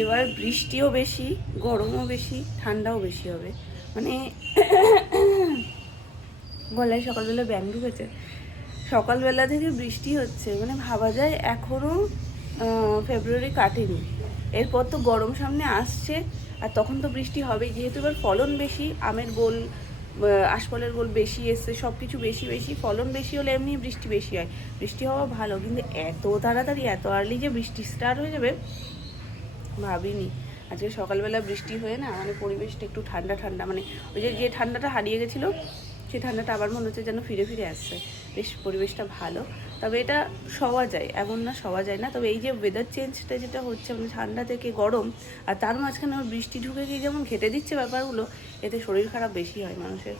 এবার বৃষ্টিও বেশি, গরমও বেশি, ঠান্ডাও বেশি হবে। মানে গলায় সকালবেলা ব্যাং ঢুকেছে। সকালবেলা থেকে বৃষ্টি হচ্ছে, মানে ভাবা যায় এখনও ফেব্রুয়ারি কাটেনি। এরপর তো গরম সামনে আসছে, আর তখন তো বৃষ্টি হবেই। যেহেতু এবার ফলন বেশি, আমের বোল, আশফলের বোল বেশি এসছে, সব কিছু বেশি বেশি, ফলন বেশি হলে এমনি বৃষ্টি বেশি হয়। বৃষ্টি হওয়া ভালো, কিন্তু এত তাড়াতাড়ি এত আর্লি যে বৃষ্টি স্টার্ট হয়ে যাবে ভাবিনি। আজকে সকালবেলা বৃষ্টি হয়ে না, মানে পরিবেশটা একটু ঠান্ডা ঠান্ডা, মানে ওই যে ঠান্ডাটা হারিয়ে গেছিলো সেই ঠান্ডাটা আবার মনে হচ্ছে যেন ফিরে ফিরে আসছে। বেশ পরিবেশটা ভালো। তবে এটা সওয়া যায়, এমন না সওয়া যায় না। তবে এই যে ওয়েদার চেঞ্জটা যেটা হচ্ছে, মানে ঠান্ডা থেকে গরম, আর তার মাঝখানে ওর বৃষ্টি ঢুকে গিয়ে যেমন ঘেটে দিচ্ছে ব্যাপারগুলো, এতে শরীর খারাপ বেশি হয় মানুষের।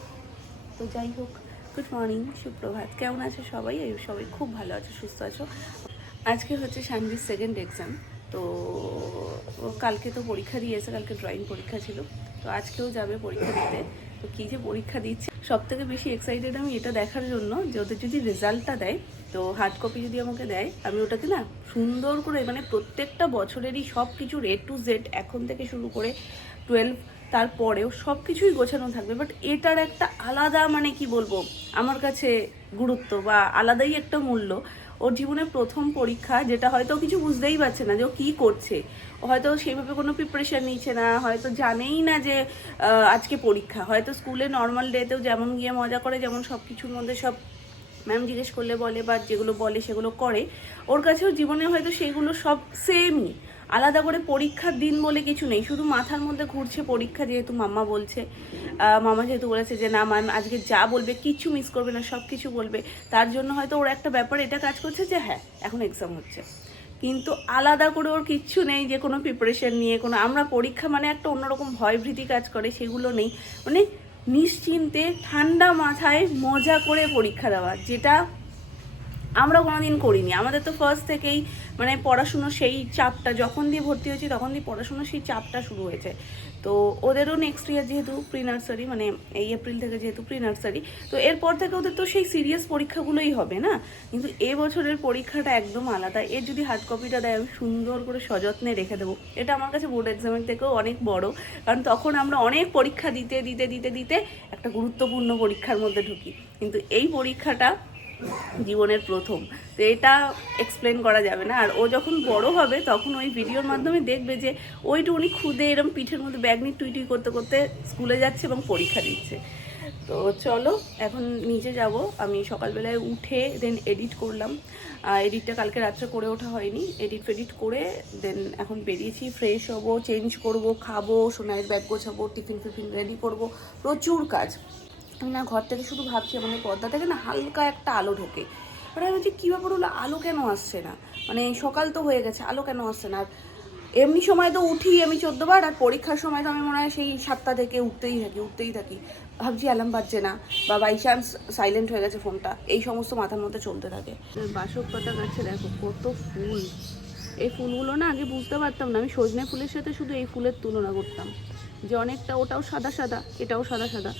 তো যাই হোক, গুড মর্নিং, সুপ্রভাত। কেমন আছে সবাই? সবাই খুব ভালো আছো, সুস্থ আছো। আজকে হচ্ছে সানভির সেকেন্ড এক্সাম। তো কালকে তো পরীক্ষা দিয়েছে, কালকে ড্রয়িং পরীক্ষা ছিল, তো আজকেও যাবে পরীক্ষা দিতে। তো কী যে পরীক্ষা দিচ্ছে, সব থেকে বেশি এক্সাইটেড আমি এটা দেখার জন্য যে ওদের যদি রেজাল্টটা দেয়, তো হার্ড কপি যদি আমাকে দেয়, আমি ওটাকে না সুন্দর করে, মানে প্রত্যেকটা বছরেরই সব কিছুর A to Z, এখন থেকে শুরু করে 12 তারপরেও সব কিছুই গোছানো থাকবে। বাট এটার একটা আলাদা, মানে কি বলবো, আমার কাছে গুরুত্ব বা আলাদাই একটা মূল্য। ওর জীবনের প্রথম পরীক্ষা, যেটা হয়তো কিছু বুঝতেই পারছে না যে ও কী করছে, ও হয়তো সেইভাবে কোনো প্রিপারেশান নিচ্ছে না, হয়তো জানেই না যে আজকে পরীক্ষা। হয়তো স্কুলে নর্মাল ডেতেও যেমন গিয়ে মজা করে, যেমন সব কিছুর মধ্যে সব ম্যাম জিজ্ঞেস করলে বলে বা যেগুলো বলে সেগুলো করে, ওর কাছেও জীবনে হয়তো সেগুলো সব সেমই। আলাদা করে পরীক্ষার দিন বলে কিছু নেই, শুধু মাথার মধ্যে ঘুরছে পরীক্ষা, যেহেতু মাম্মা বলছে, মামা যেহেতু বলেছে যে না ম্যাম আজকে যা বলবে কিচ্ছু মিস করবে না, সব কিছু বলবে, তার জন্য হয়তো ওর একটা ব্যাপার এটা কাজ করছে যে হ্যাঁ এখন এক্সাম হচ্ছে। কিন্তু আলাদা করে ওর কিচ্ছু নেই যে কোনো প্রিপারেশন নিয়ে কোনো, আমরা পরীক্ষা মানে একটা অন্যরকম ভয়ভীতি কাজ করে, সেগুলো নেই। মানে নিশ্চিন্তে ঠান্ডা মাথায় মজা করে পরীক্ষা দেওয়া, যেটা আমরা কোনোদিন করিনি। আমাদের তো ফার্স্ট থেকেই মানে পড়াশুনো, সেই চাপটা যখন দিয়ে ভর্তি হয়েছি তখন দিয়ে পড়াশুনো, সেই চাপটা শুরু হয়েছে। তো ওদেরও নেক্সট ইয়ার যেহেতু প্রি নার্সারি, মানে এই এপ্রিল থেকে যেহেতু প্রি নার্সারি, তো এরপর থেকে ওদের তো সেই সিরিয়াস পরীক্ষাগুলোই হবে না। কিন্তু এবছরের পরীক্ষাটা একদম আলাদা। এর যদি হার্ড কপিটা দেয়, আমি সুন্দর করে সযত্নে রেখে দেবো। এটা আমার কাছে বোর্ড এক্সামের থেকেও অনেক বড়, কারণ তখন আমরা অনেক পরীক্ষা দিতে দিতে দিতে দিতে একটা গুরুত্বপূর্ণ পরীক্ষার মধ্যে ঢুকি, কিন্তু এই পরীক্ষাটা জীবনের প্রথম। তো এটা এক্সপ্লেন করা যাবে না। আর ও যখন বড় হবে তখন ওই ভিডিওর মাধ্যমে দেখবে যে ওইটুকুনি খুদে এরম পিঠের মধ্যে ব্যাগ নিয়ে টুই টুই করতে করতে স্কুলে যাচ্ছে এবং পরীক্ষা দিচ্ছে। তো চলো এখন নিচে যাব। আমি সকালবেলায় উঠে দেন এডিট করলাম। এডিটটা কালকে রাত্রে করে ওঠা হয়নি, এডিট ফেডিট করে দেন এখন বেরিয়েছি। ফ্রেশ হবো, চেঞ্জ করব, খাবো, সোনাইয়ের ব্যাগ গোছাবো, টিফিন ফিফিন রেডি করব, প্রচুর কাজ। আমি না ঘর থেকে শুধু ভাবছি, আমাদের পর্দা থেকে না হালকা একটা আলো ঢোকে, মানে আমি বলছি কী ব্যাপার হলো, আলো কেন আসছে না, মানে সকাল তো হয়ে গেছে, আলো কেন আসছে না। আর এমনি সময় তো উঠি আমি 14 বার, আর পরীক্ষার সময় তো আমি মনে হয় সেই 7টা থেকে উঠতেই থাকি। ভাবছি অ্যালার্ম বাজছে না, বা বাই চান্স সাইলেন্ট হয়ে গেছে ফোনটা, এই সমস্ত মাথার মধ্যে চলতে থাকে। বাসক পাতা গাছে দেখো কত ফুল। এই ফুলগুলো না আগে বুঝতে পারতাম না, আমি সজনে ফুলের সাথে শুধু এই ফুলের তুলনা করতাম, যে অনেকটা ওটাও সাদা সাদা এটাও সাদা সাদা।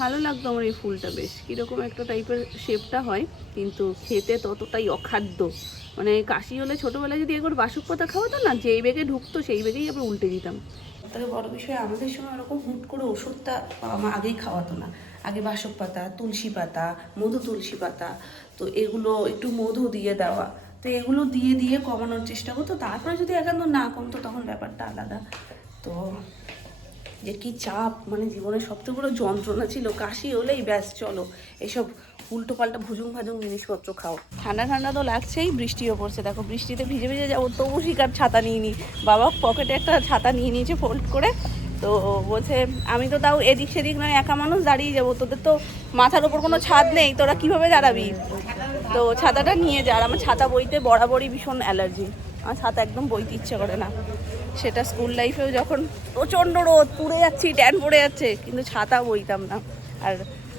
ভালো লাগতো আমার এই ফুলটা, বেশ কীরকম একটা টাইপের শেপটা হয়, কিন্তু খেতে ততটাই অখাদ্য। মানে কাশি হলে ছোটোবেলায় যদি একবার বাসক পাতা খাওয়াতো না, যেই বেগে ঢুকতো সেই বেগেই আবার উল্টে দিতাম। তবে বড় বিষয়, আমাদের সময় ওরকম হুট করে ওষুধটা আমার আগেই খাওয়াতো না। আগে বাসক পাতা, তুলসী পাতা, মধু তুলসী পাতা, তো এগুলো একটু মধু দিয়ে দেওয়া, তো এগুলো দিয়ে দিয়ে কমানোর চেষ্টা করতো। তারপরে যদি একান্ত না কমতো তখন ব্যাপারটা আলাদা। তো যে কী চাপ, মানে জীবনের সবথেকে বড় যন্ত্রণা ছিল, কাশি হলেই ব্যাস চলো এসব উল্টো পাল্টা ভুজুং ভাজুং জিনিসপত্র খাও। ঠান্ডা ঠান্ডা তো লাগছেই, বৃষ্টিও পড়ছে, দেখো বৃষ্টিতে ভিজে ভিজে যাবো, তবু শিকার ছাতা নিয়ে নিই। বাবা পকেটে একটা ছাতা নিয়ে নিয়েছে ফোল্ড করে। তো বলছে আমি তো তাও এদিক সেদিক নয়, একা মানুষ দাঁড়িয়ে যাবো, তোদের তো মাথার ওপর কোনো ছাদ নেই, তোরা কীভাবে দাঁড়াবি, তো ছাতাটা নিয়ে যা। আর আমার ছাতা বইতে বরাবরই ভীষণ অ্যালার্জি, আমার ছাতা একদম বইতে ইচ্ছে করে না। সেটা স্কুল লাইফেও যখন প্রচণ্ড রোদ, পুড়ে যাচ্ছি, ট্যান পড়ে যাচ্ছে, কিন্তু ছাতা বইতাম না। আর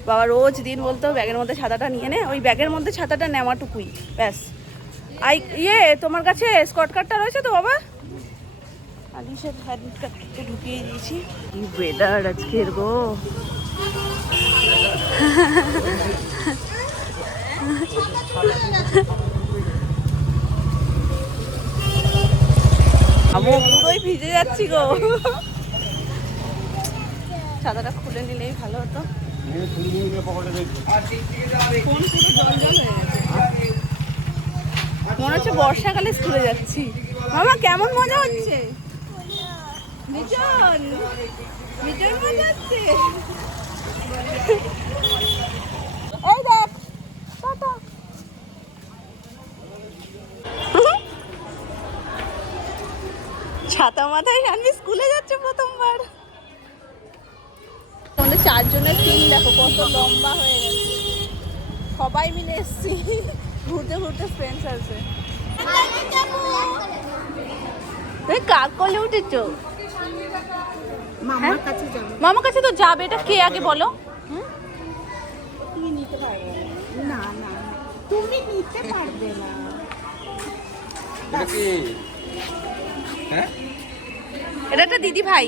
বাবা রোজ দিন বলতো ব্যাগের মধ্যে ছাতাটা নিয়ে নে, ওই ব্যাগের মধ্যে ছাতাটা নেওয়াটুকুই ব্যাস। তোমার কাছে স্কট কার্ডটা রয়েছে তো বাবা? আলিশের হ্যান্ড কার্ডটা ঢুকিয়ে দিয়েছি। কি ওয়েদার আজকের গো, আমি পুরোই ভিজে যাচ্ছি গো। ছাতাটা খুলে নিলেই ভালো হতো। ফোন পুরো জল জল হয়ে গেছে, মনে হচ্ছে বর্ষাকালে স্কুলে যাচ্ছি। মামা কেমন মজা হচ্ছে? ভীষণ ভীষণ মজা হচ্ছে। এই দেখ টাটা। ছাতা মাথায় আনবি, স্কুলে যাচ্ছে প্রথমবার। আমাদের 4 জনের টিম দেখো কত লম্বা হয়ে গেছে, সবাই মিলে এসছি ঘুরতে ঘুরতে ফ্রেন্ডস আছে। তুমি কাক কোলে উঠেছো? মামার কাছে যাবো। মামার কাছে তো যাবে, এটা কে আগে বলো? তুমি নিতে পারবে না? না তুমি নিতে পারবে না। এটা কি? হ্যাঁ এটা একটা দিদি ভাই।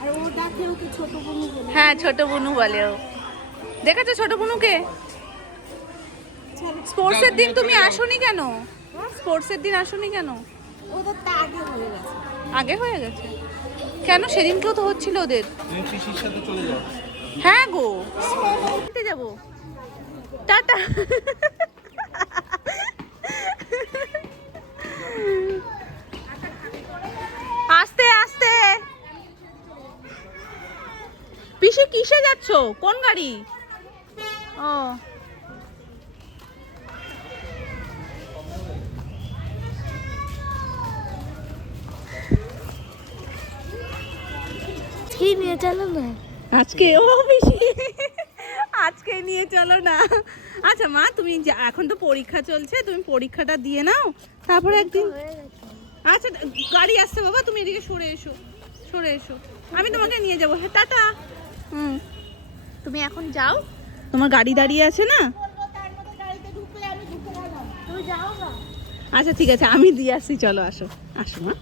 আর ও ডাকে ওকে ছোট বুনু বলে। হ্যাঁ ছোট বুনু বলে ও। দেখেছো ছোট বুনুকে? স্পোর্টসের দিন তুমি আসোনি কেন? স্পোর্টসের দিন আসোনি কেন? ওদের তো আগে হয়ে গেছে। আগে হয়ে গেছে কেন? সেদিনকেও তো হচ্ছিল ওদের। পিসির সাথে চলে যাও। হ্যাঁ গো যাব। টাটা। আস্তে আস্তে। পিসি কিসে যাচ্ছ? কোন গাড়ি? ও কি নিয়ে চলো না আজকে? ও পিসি আজকে নিয়ে চলো না। আচ্ছা মা তুমি এখন তো পরীক্ষা চলছে, তুমি পরীক্ষাটা দিয়ে নাও, তারপরে একদিন। আচ্ছা গাড়ি আসছে বাবা, তুমি এদিকে সরে এসো, সরে এসো, আমি তোমাকে নিয়ে যাবো। হ্যাঁ টাটা। তুমি এখন যাও, তোমার গাড়ি দাঁড়িয়ে আছে না? আচ্ছা ঠিক আছে আমি দিয়ে আসছি, চলো আসো আসো মা।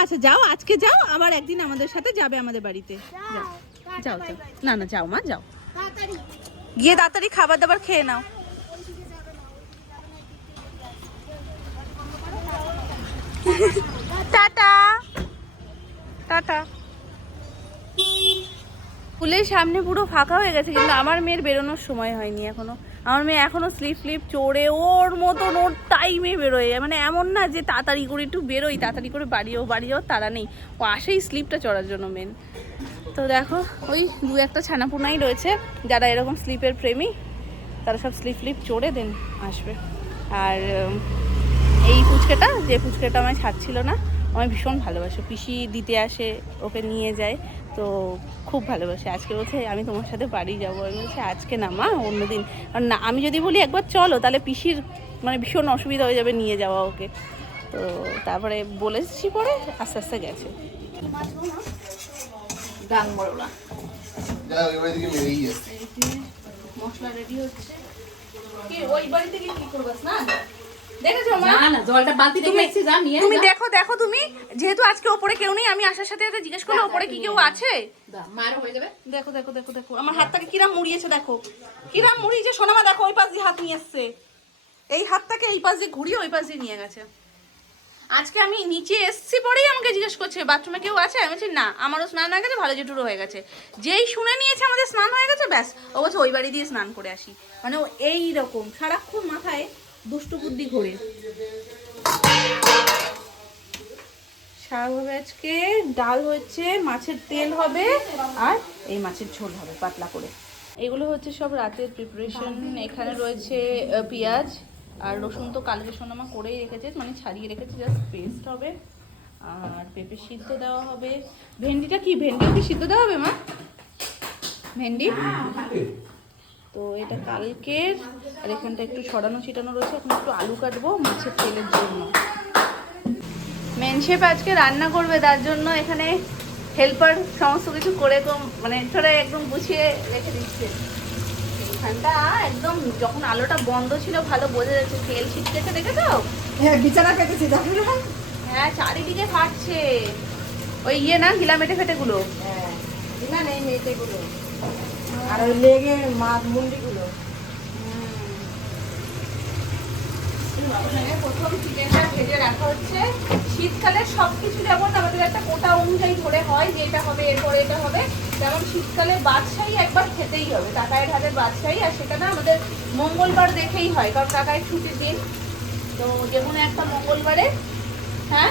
আচ্ছা যাও, আজকে যাও, আবার একদিন আমাদের সাথে যাবে আমাদের বাড়িতে। যাও যাও, না না যাও মা যাও, গিয়ে তাড়াতাড়ি খাবার দাবার খেয়ে নাও। Tata tata. স্কুলের সামনে পুরো ফাঁকা হয়ে গেছে, কিন্তু আমার মেয়ের বেরোনোর সময় হয়নি এখনো। আমার মেয়ে এখনো স্লিপ ফ্লিপ চড়ে ওর মতন ওর টাইমে বেরোয়, মানে এমন না যে তাড়াতাড়ি করে একটু বেরোই, তাড়াতাড়ি করে বাড়ি যাওয়ার তারা নেই, ও আসেই স্লিপটা চড়ার জন্য মেন। তো দেখো ওই 2-1টা ছানাপুনাই রয়েছে যারা এরকম স্লিপের প্রেমী, তারা সব স্লিপ চড়ে দেন আসবে। আর এই পুচকেটা, যে পুচকেটা আমায় ছাড়ছিল না, আমায় ভীষণ ভালোবাসে, পিসি দিতে আসে, ওকে নিয়ে যায়, তো খুব ভালোবাসে। আজকে বলছে আমি তোমার সাথে বাড়ি যাবো, আমি বলছি আজকে না মা, অন্যদিন। আর না আমি যদি বলি একবার চলো তাহলে পিসির মানে ভীষণ অসুবিধা হয়ে যাবে নিয়ে যাওয়া ওকে, তো তারপরে বলেছি, পরে আস্তে আস্তে গেছে। মশলা রেডি হচ্ছে। ওই বাড়িতে গিয়ে কি করবা? স্নান দেখেছো মা? না না জলটা বালতিতে রেখেছি, যা নিয়ে তুমি দেখো। দেখো তুমি যেহেতু আজকে ওপরে কেউ নেই, আমি আসার সাথে সাথে জিজ্ঞেস করলে ওপরে কি কেউ আছে? মার হয়ে যাবে। দেখো দেখো দেখো দেখো আমার হাতটাকে কিরাম মুড়িয়েছে, দেখো কিরাম মুড়িয়েছে সোনামা, দেখো ওই পাশ দিয়ে হাত নিয়ে এসছে, এই হাতটাকে এই পাশ দিয়ে ঘুরিয়ে ওই পাশ দিয়ে নিয়ে গেছে। আজকে আমি নিচে এসছি পরেই আমাকে জিজ্ঞেস করছে বাথরুমে কেউ আছে, আমি বলছি না আমারও স্নান হয়ে গেছে, ভালো জেঠুরও হয়ে গেছে। যেই শুনে নিয়েছে আমাদের স্নান হয়ে গেছে, ব্যাস ও বলছে ওই বাড়ি দিয়ে স্নান করে আসি, মানে ও এইরকম সারাক্ষণ মাথায় দুষ্টু বুদ্ধি ঘোরে। স্বাভাবিক আজকে ডাল হচ্ছে, মাছের তেল হবে, আর এই মাছের ঝোল হবে পাতলা করে। এগুলো হচ্ছে সব রাতের প্রিপারেশন। এখানে রয়েছে পেঁয়াজ আর রসুন, তো কালকে সোনামা করেই রেখেছে, মানে ছাড়িয়ে রেখেছে, জাস্ট পেস্ট হবে। আর পেঁপে সিদ্ধ দেওয়া হবে। ভেন্ডিটা কি, ভেন্ডিও কি সিদ্ধ দেওয়া হবে মা? ভেন্ডি তো এটা কালকের। আর এখানটা একটু ছড়ানো ছিটানো রয়েছে, এখন একটু আলু কাটবো মাছের তেলের জন্য। মেন শেফ আজকে রান্না করবে, তার জন্য এখানে হেল্পার সমস্ত কিছু করে মানে ধরে একদম গুছিয়ে রেখে দিচ্ছে। এখানটা একদম যখন আলোটা বন্ধ ছিল ভালো বোঝা যাচ্ছে তেল ছিটকেছে, দেখেছো? হ্যাঁ বিছানা পেতেছি, হ্যাঁ চারিদিকে ফাটছে, ওই ইয়ে না গিলা মেটে ফেটেগুলো, হ্যাঁ গিলা নেই মেটেগুলো, আর ওই লেগে মাছ মুন্ডিগুলো। প্রথম চিকেনটা ভেজে দেখা হচ্ছে। শীতকালে সবকিছু যেমন আমাদের একটা কোটা অনুযায়ী ধরে হয় যে এটা হবে এরপরে এটা হবে, যেমন শীতকালে বাদশাহী একবার খেতেই হবে, কাকায়ের হাতের বাদশাহী। আর সেটা না আমাদের মঙ্গলবার দেখেই হয়, কারণ কাকায়ের ছুটির দিন। তো যে কোনো একটা মঙ্গলবারে, হ্যাঁ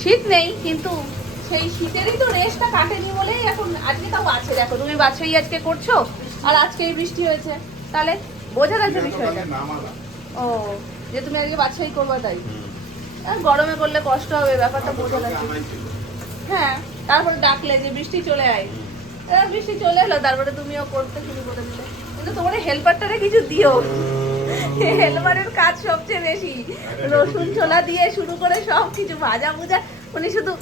শীত নেই কিন্তু সেই শীতেরই তো রেশটা কাটেনি বলেই এখন আজকে তাও আছে। দেখো তুমি বাদশাহী আজকে করছো আর আজকেই বৃষ্টি হয়েছে, তাহলে বোঝা যাচ্ছে বিষয়টা। ও, যে তুমি আজকে বাদশাহী করবা তাই? গরমে করলে কষ্ট হবে, ব্যাপারটা বোঝা যাচ্ছে। হ্যাঁ, তারপরে ডাকলে যে বৃষ্টি চলে আয়, বৃষ্টি চলে এলো, তারপরে তুমিও করতে শুরু করে দিলে। কিন্তু তোমার হেল্পারটারে কিছু দিও, হেল্পারের কাজ সবচেয়ে বেশি। রসুন ছোলা দিয়ে শুরু করে সব কিছু ভাজা ভুজা, উনি শুধু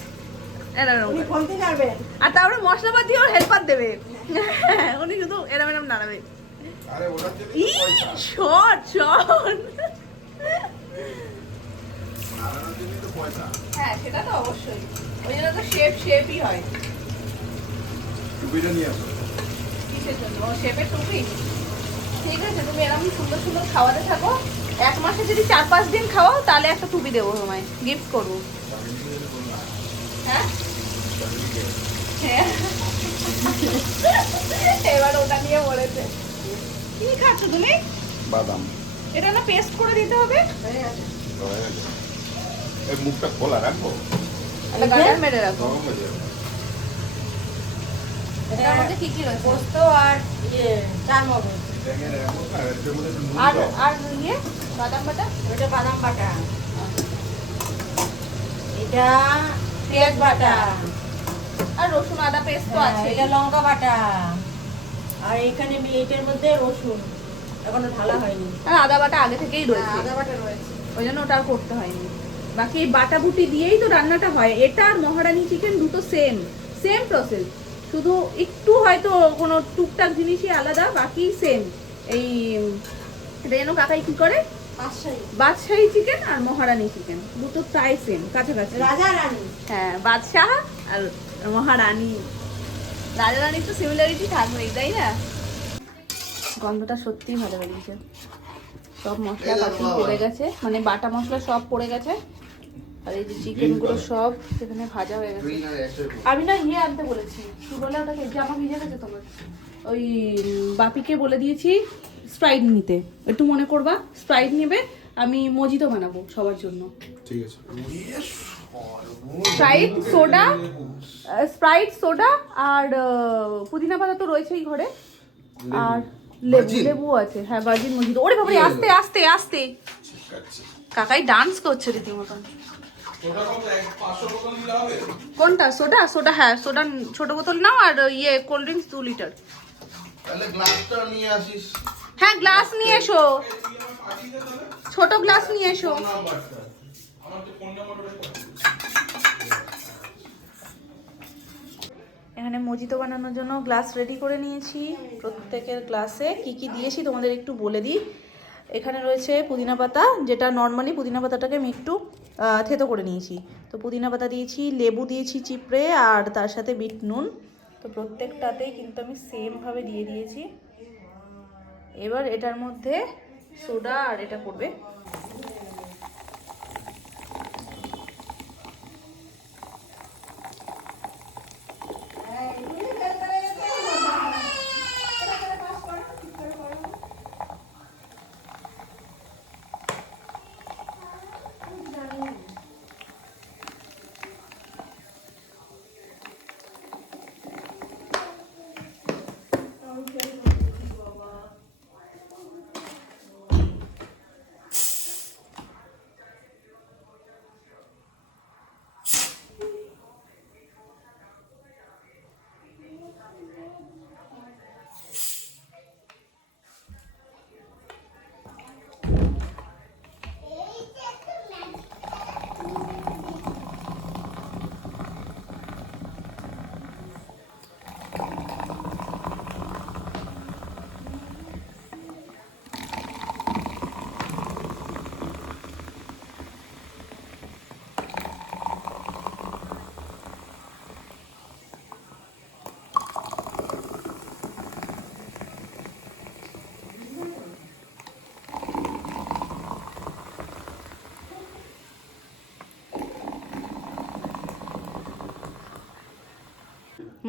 আর তারপরে মশলাপাতিও হেল্পার দেবে, উনি শুধু এরম এরম নাড়াবে। শট শট, হ্যাঁ সেটা তো অবশ্যই, ওই জন্য তো শেফই হয়। টুপিটা নিয়ে আসো। কিসের জন্য? ও শেফের টুপি। ঠিক আছে, তুমি এরকম সুন্দর সুন্দর খাওয়াতে থাকো। 1 মাসে যদি 4-5 দিন খাওয়াও তাহলে একটা টুপি দেবো তোমায়, গিফট করবো। হ্যাঁ হ্যাঁ, এবার ওটা নিয়ে বলেছে। কি খাচ্ছ তুমি? বাদাম। এটা না পেস্ট করে দিতে হবে। এই মুখটা খোলা রাখবো, একটা গাজর মেরে রাখো। গরম হয়ে যাবে। এটার মধ্যে কি কি রয়েছে? পোস্ত আর চারমগজ ব্যাঙের এমন না, এর মধ্যে একটু নুন আর দাও। আর ইয়ে বাদাম বাটা, ওটা বাদাম বাটা, এটা পেঁয়াজ বাটা, আর রসুন আদা পেস্ট তো আছে। এটা লঙ্কা বাটা, আর এখানে এটার মধ্যে রসুন এখনো ঢালা হয়নি, আর আদা বাটা আগে থেকেই রয়েছে, আদা বাটা রয়েছে। ওই জন্য ওটা আর করতে হয়নি। বাকি এই বাটা বুটি দিয়েই তো রান্নাটা হয়। এটা আর মহারানী চিকেন দুটো সেম সেম প্রসেস, শুধু একটু হয়তো কোনো টুকটাক জিনিসই আলাদা, বাকি সেম। এই এটা যেন কাকাই কি করে, বাদশাহী চিকেন আর মহারানী চিকেন দুটো প্রায় সেম, কাছাকাছি। রাজা রানী, হ্যাঁ, বাদশাহ আর মহারানী, রাজা রানীর তো সিমিলারিটি থাকবেই, তাই না? গন্ধটা সত্যিই ভালো বেরিয়েছে। সব মশলা পাতি পড়ে গেছে, মানে বাটা মশলা সব পড়ে গেছে। আর এই যে চিকেনগুলো সব সেখানে ভাজা হয়ে গেছে। আমি না ইয়ে আনতে বলেছি, কি বলে ওটাকে, জামা ভিজে গেছে তোমার, ওই বাপিকে বলে দিয়েছি স্প্রাইট নিতে। একটু মনে করবা, স্প্রাইট নেবে, আমি মজিতো বানাবো সবার জন্য। ঠিক আছে। স্প্রাইট সোডা আর পুদিনা পাতা তো রয়েছেই ঘরে, আর লেবু আছে। হ্যাঁ, ভার্জিন মজিতো। ওরে বাবা, আস্তে আস্তে আস্তে, কাকাই ডান্স করছে রীতিমতন। কোনটা? সোডা? সোডা, হ্যাঁ সোডা ছোট বোতল নাও, আর ইয়ে কোল্ড ড্রিঙ্কস 2 লিটার। তাহলে গ্লাসটা নিয়ে আসিস। হ্যাঁ, গ্লাস নিয়ে এসো, ছোট গ্লাস নিয়ে এসো। এখানে মজিতো বানানোর জন্য গ্লাস রেডি করে নিয়েছি। প্রত্যেকের গ্লাসে কি কি দিয়েছি তোমাদের একটু বলে দিই। এখানে রয়েছে পুদিনা পাতা, যেটা নর্মালি পুদিনা পাতাটাকে আমি একটু থেতো করে নিয়েছি। তো পুদিনা পাতা দিয়েছি, লেবু দিয়েছি চিপড়ে, আর তার সাথে বিট নুন। তো প্রত্যেকটাতেই কিন্তু আমি সেমভাবে দিয়ে দিয়েছি। এবার এটার মধ্যে সোডা আর এটা পড়বে।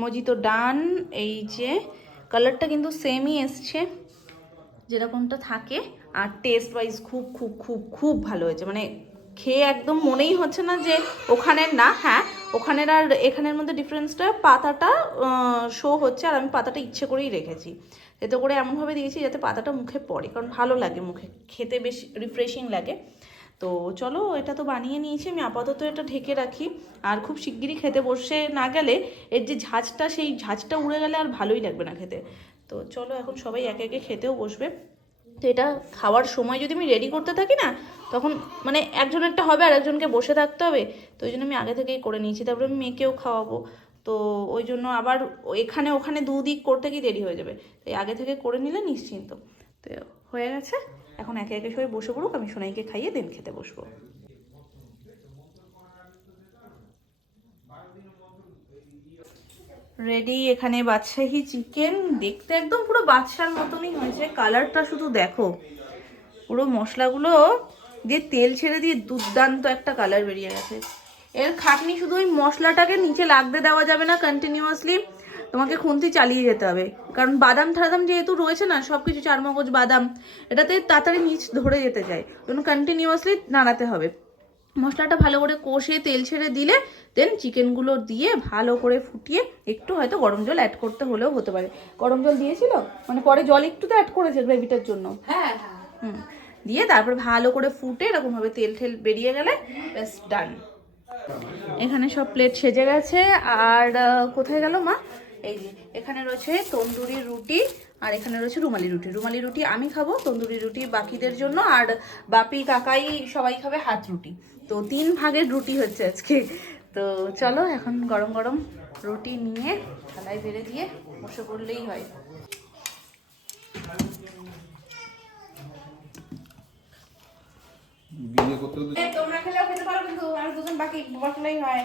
মজিতো ডান। এই যে কালারটা কিন্তু সেমই এসছে যেরকমটা থাকে, আর টেস্ট ওয়াইজ খুব খুব খুব খুব ভালো হয়েছে। মানে খেয়ে একদম মনেই হচ্ছে না যে ওখানের না। হ্যাঁ, ওখানের আর এখানের মধ্যে ডিফারেন্সটা পাতাটা শো হচ্ছে, আর আমি পাতাটা ইচ্ছে করেই রেখেছি, এতে করে এমনভাবে দিয়েছি যাতে পাতাটা মুখে পড়ে, কারণ ভালো লাগে মুখে খেতে, বেশ রিফ্রেশিং লাগে। তো চলো, এটা তো বানিয়ে নিয়েছি, আমি আপাতত এটা ঢেকে রাখি। আর খুব শিগগিরই খেতে বসে না গেলে এর যে ঝাঁঝটা, সেই ঝাঁঝটা উড়ে গেলে আর ভালোই লাগবে না খেতে। তো চলো, এখন সবাই একে একে খেতেও বসবে। তো এটা খাওয়ার সময় যদি আমি রেডি করতে থাকি না, তখন মানে একজনেরটা হবে আর একজনকে বসে থাকতে হবে। তো ওই জন্য আমি আগে থেকেই করে নিয়েছি, তারপরে আমি মেয়েকেও খাওয়াবো। তো ওই জন্য আবার এখানে ওখানে দুদিক করতে কি দেরি হয়ে যাবে, তাই আগে থেকে করে নিলে নিশ্চিন্ত। তো হয়ে গেছে, এখন একে একে সবাই বসে পড়ুক, আমি সোনাইকে খাইয়ে দেন খেতে বসবো। রেডি এখানে বাদশাহী চিকেন, দেখতে একদম পুরো বাদশার মতনই হয়েছে, কালারটা শুধু দেখো, পুরো মশলাগুলো দিয়ে তেল ছেড়ে দিয়ে দুর্দান্ত একটা কালার বেরিয়ে গেছে। এর খাটনি শুধু ওই মশলাটাকে নিচে লাগতে দেওয়া যাবে না, কন্টিনিউয়াসলি তোমাকে খুন্তি চালিয়ে যেতে হবে, কারণ বাদাম ঠাদাম যেহেতু রয়েছে না, সব কিছু চারমগজ বাদাম, এটাতে তাড়াতাড়ি নিচ ধরে যেতে চায়, জন্য কন্টিনিউয়াসলি নাড়াতে হবে। মশলাটা ভালো করে কষে তেল ছেড়ে দিলে দেন চিকেনগুলো দিয়ে ভালো করে ফুটিয়ে, একটু হয়তো গরম জল অ্যাড করতে হলেও হতে পারে। গরম জল দিয়েছিল, মানে পরে জল একটু তো অ্যাড করেছে গ্রেভিটার জন্য। হ্যাঁ দিয়ে তারপর ভালো করে ফুটে এরকমভাবে তেল ঠেল বেরিয়ে গেলে ব্যাস ডান। এখানে সব প্লেট সেজে গেছে। আর কোথায় গেল মা? এই যে এখানে রয়েছে তন্দুরি রুটি, আর এখানে রয়েছে রুমালি রুটি। রুমালি রুটি আমি খাবো, তন্দুরি রুটি বাকিদের জন্য, আর বাপি কাকাই সবাই খাবে হাত রুটি। তো 3 ভাগের রুটি হচ্ছে আজকে। তো চলো, এখন গরম গরম রুটি নিয়ে থালায় বেড়ে দিয়ে বসে পড়লেই হয়। বিয়ে করতে তোমরা খেলেও খেতে পারো, কিন্তু আর দুজন বাকি বসলেই হয়।